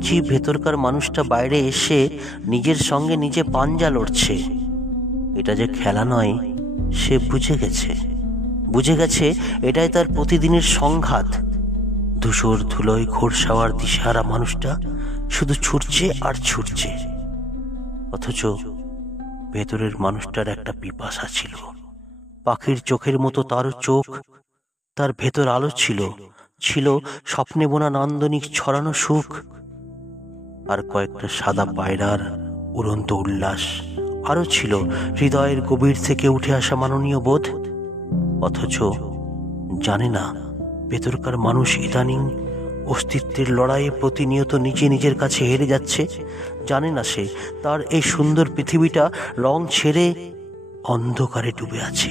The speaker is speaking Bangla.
রোজই ভেতরকার মানুষটা বাইরে এসে নিজের সঙ্গে নিজে পাঞ্জা লড়ছে। এটা যে খেলা নয় সে বুঝে গেছে এটাই তার প্রতিদিনের সংঘাত। ধূসর ধুলোয় ঘোরসাওয়ার দিশেহারা মানুষটা শুধু ছুটছে আর ছুটছে, অথচ ভেতরের মানুষটার একটা পিপাসা ছিল। পাখির চোখের মতো তারও চোখ, তার ভেতর আলো ছিল স্বপ্নে বোনা নান্দনিক ছড়ানো সুখ, আর কয়েকটা সাদা পায়রার উড়ন্ত উল্লাস। আরো ছিল হৃদয়ের গভীর থেকে উঠে আসা মাননীয় বোধ। অথচ জানে না ভেতরকার মানুষ ইদানিং অস্তিত্বের লড়াইয়ে প্রতিনিয়ত নিজের কাছে হেরে যাচ্ছে। জানে না সে তার এই সুন্দর পৃথিবীটা রং ছেড়ে অন্ধকারে ডুবে আছে।